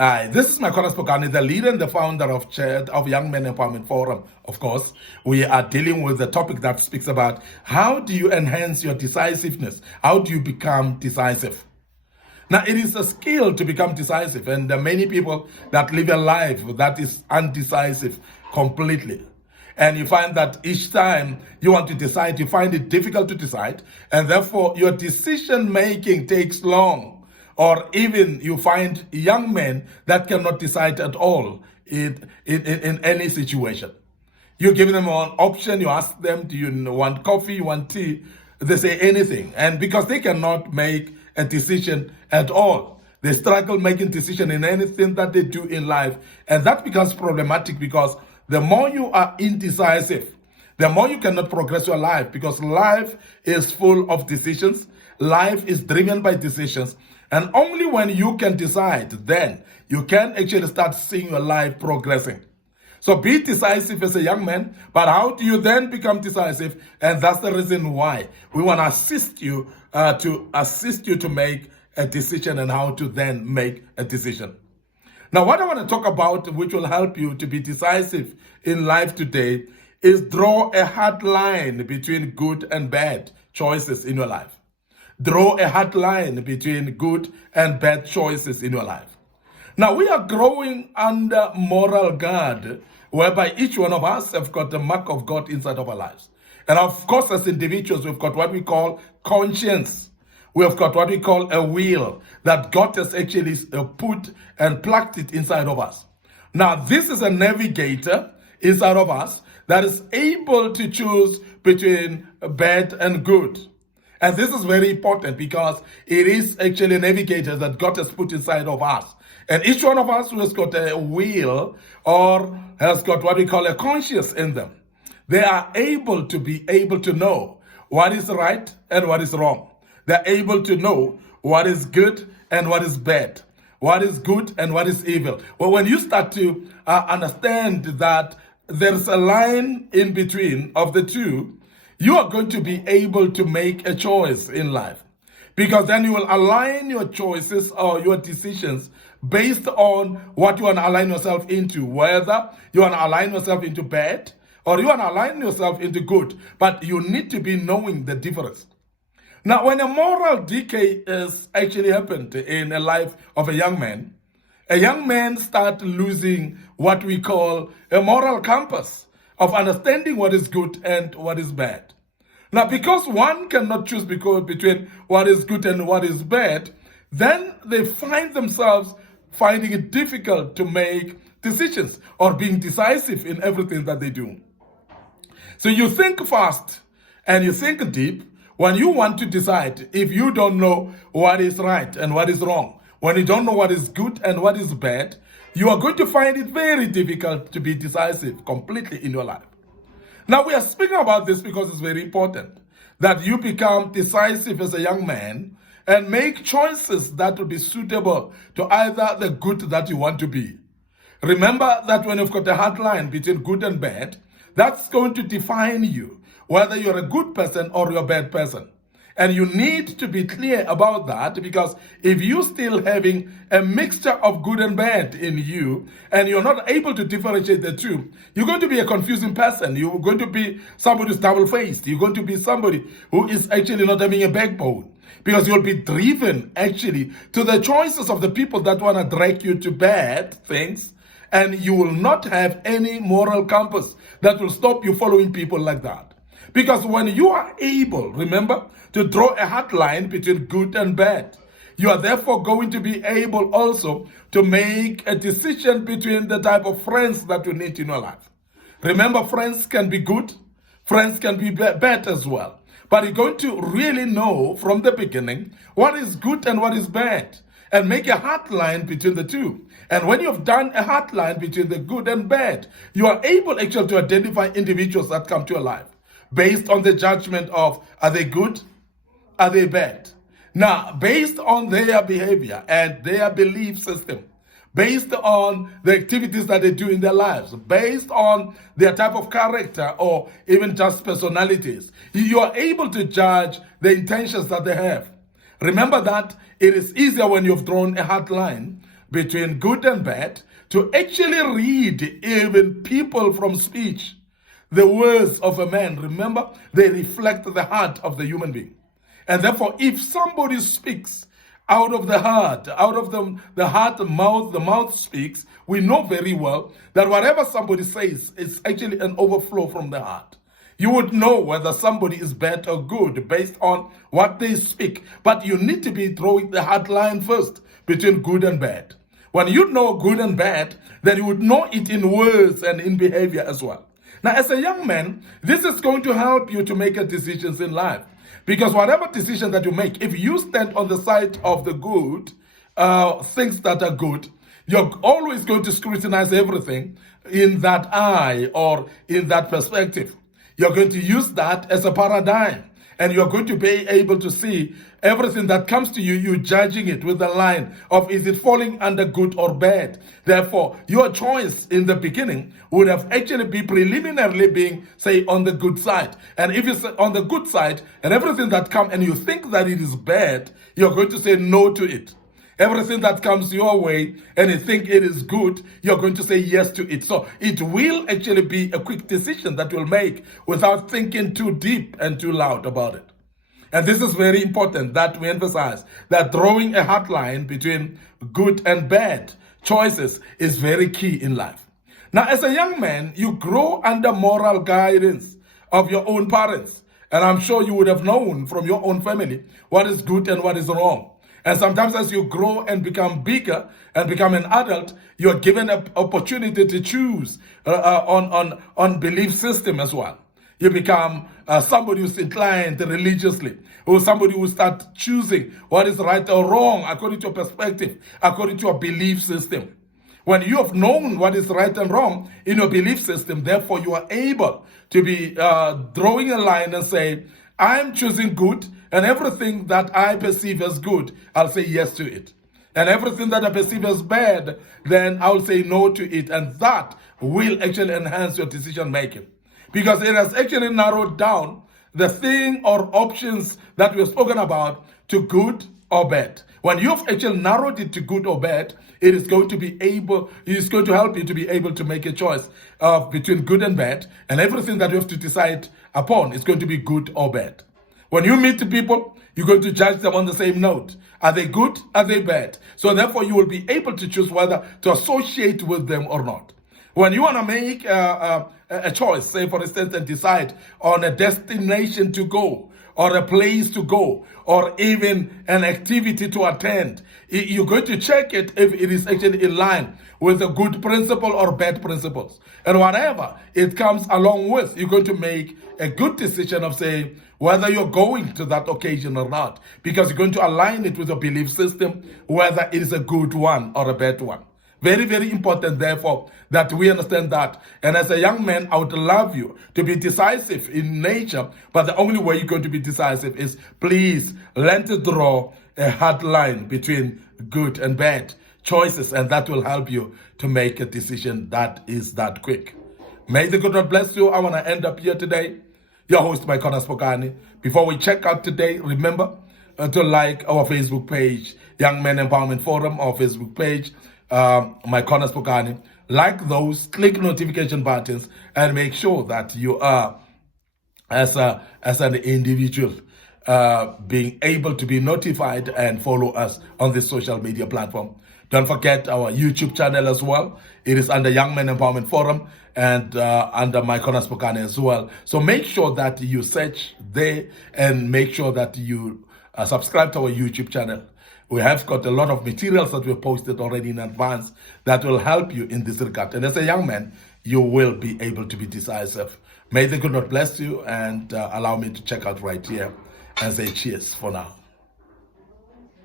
This is Micornus, Phokane, the leader and the founder of Young Men Empowerment Forum. Of course, we are dealing with the topic that speaks about how do you enhance your decisiveness? How do you become decisive? Now, it is a skill to become decisive, and there are many people that live a life that is undecisive completely. And you find that each time you want to decide, you find it difficult to decide, and therefore your decision making takes long. Or even you find young men that cannot decide at all in any situation. You give them an option, you ask them, do you want coffee, you want tea? They say anything. And because they cannot make a decision at all, they struggle making decision in anything that they do in life. And that becomes problematic because the more you are indecisive, the more you cannot progress your life, because life is full of decisions. Life is driven by decisions. And only when you can decide, then you can actually start seeing your life progressing. So be decisive as a young man, but how do you then become decisive? And that's the reason why we want to assist you to make a decision and how to then make a decision. Now, what I want to talk about, which will help you to be decisive in life today, is draw a hard line between good and bad choices in your life. Draw a hard line between good and bad choices in your life. Now, we are growing under moral guard, whereby each one of us have got the mark of God inside of our lives. And of course, as individuals, we've got what we call conscience. We have got what we call a will that God has actually put and plugged it inside of us. Now, this is a navigator inside of us that is able to choose between bad and good. And this is very important because it is actually a navigator that God has put inside of us. And each one of us who has got a will or has got what we call a conscience in them, they are able to know what is right and what is wrong. They're able to know what is good and what is bad, what is good and what is evil. Well, when you start to understand that there's a line in between of the two, you are going to be able to make a choice in life, because then you will align your choices or your decisions based on what you want to align yourself into, whether you want to align yourself into bad or you want to align yourself into good, but you need to be knowing the difference. Now, when a moral decay is actually happened in a life of a young man starts losing what we call a moral compass of understanding what is good and what is bad. Now, because one cannot choose between what is good and what is bad, then they find themselves finding it difficult to make decisions or being decisive in everything that they do. So you think fast and you think deep when you want to decide. If you don't know what is right and what is wrong, when you don't know what is good and what is bad, you are going to find it very difficult to be decisive completely in your life. Now, we are speaking about this because it's very important that you become decisive as a young man and make choices that will be suitable to either the good that you want to be. Remember that when you've got a hard line between good and bad, that's going to define you, whether you're a good person or you're a bad person. And you need to be clear about that, because if you're still having a mixture of good and bad in you, and you're not able to differentiate the two, you're going to be a confusing person. You're going to be somebody who's double-faced. You're going to be somebody who is actually not having a backbone, because you'll be driven actually to the choices of the people that want to drag you to bad things, and you will not have any moral compass that will stop you following people like that. Because when you are able, remember, to draw a hard line between good and bad, you are therefore going to be able also to make a decision between the type of friends that you need in your life. Remember, friends can be good, friends can be bad as well. But you're going to really know from the beginning what is good and what is bad, and make a hard line between the two. And when you've done a hard line between the good and bad, you are able actually to identify individuals that come to your life based on the judgment of, are they good? Are they bad? Now, based on their behavior and their belief system, based on the activities that they do in their lives, based on their type of character or even just personalities, you are able to judge the intentions that they have. Remember that it is easier when you've drawn a hard line between good and bad, to actually read even people from speech. The words of a man, remember, they reflect the heart of the human being. And therefore, if somebody speaks out of the heart, out of the heart, the mouth speaks, we know very well that whatever somebody says is actually an overflow from the heart. You would know whether somebody is bad or good based on what they speak. But you need to be drawing the hard line first between good and bad. When you know good and bad, then you would know it in words and in behavior as well. Now, as a young man, this is going to help you to make decisions in life. Because whatever decision that you make, if you stand on the side of the good, things that are good, you're always going to scrutinize everything in that eye or in that perspective. You're going to use that as a paradigm. And you're going to be able to see everything that comes to you, you judging it with the line of, is it falling under good or bad? Therefore, your choice in the beginning would have actually be preliminarily being, say, on the good side. And if it's on the good side, and everything that comes and you think that it is bad, you're going to say no to it. Everything that comes your way and you think it is good, you're going to say yes to it. So it will actually be a quick decision that you'll make without thinking too deep and too loud about it. And this is very important that we emphasize that drawing a hard line between good and bad choices is very key in life. Now, as a young man, you grow under moral guidance of your own parents. And I'm sure you would have known from your own family what is good and what is wrong. And sometimes as you grow and become bigger and become an adult, you're given an opportunity to choose on belief system as well. You become somebody who's inclined religiously, or somebody who start choosing what is right or wrong according to a perspective, according to a belief system. When you have known what is right and wrong in your belief system, therefore you are able to be drawing a line and say, I'm choosing good, and everything that I perceive as good, I'll say yes to it. And everything that I perceive as bad, then I'll say no to it. And that will actually enhance your decision making. Because it has actually narrowed down the thing or options that we've spoken about to good or bad. When you've actually narrowed it to good or bad, it is going to help you to be able to make a choice between good and bad, and everything that you have to decide upon is going to be good or bad. When you meet people, you're going to judge them on the same note. Are they good? Are they bad? So therefore, you will be able to choose whether to associate with them or not. When you want to make a choice, say for instance, and decide on a destination to go, or a place to go, or even an activity to attend, you're going to check it if it is actually in line with a good principle or bad principles. And whatever it comes along with, you're going to make a good decision of saying whether you're going to that occasion or not, because you're going to align it with your belief system, whether it is a good one or a bad one. Very, very important, therefore, that we understand that. And as a young man, I would love you to be decisive in nature, but the only way you're going to be decisive is please learn to draw a hard line between good and bad choices, and that will help you to make a decision that is that quick. May the good Lord bless you. I want to end up here today. Your host, Micornus Phokane. Before we check out today, remember to like our Facebook page, Young Men Empowerment Forum, our Facebook page, Micornus Phokane. Like those, click notification buttons, and make sure that you are, as an individual, being able to be notified and follow us on this social media platform. Don't forget our YouTube channel as well. It is under Young Men Empowerment Forum and under Micornus Phokane as well. So make sure that you search there and make sure that you subscribe to our YouTube channel. We have got a lot of materials that we've posted already in advance that will help you in this regard. And as a young man, you will be able to be decisive. May the good Lord bless you and allow me to check out right here and say cheers for now.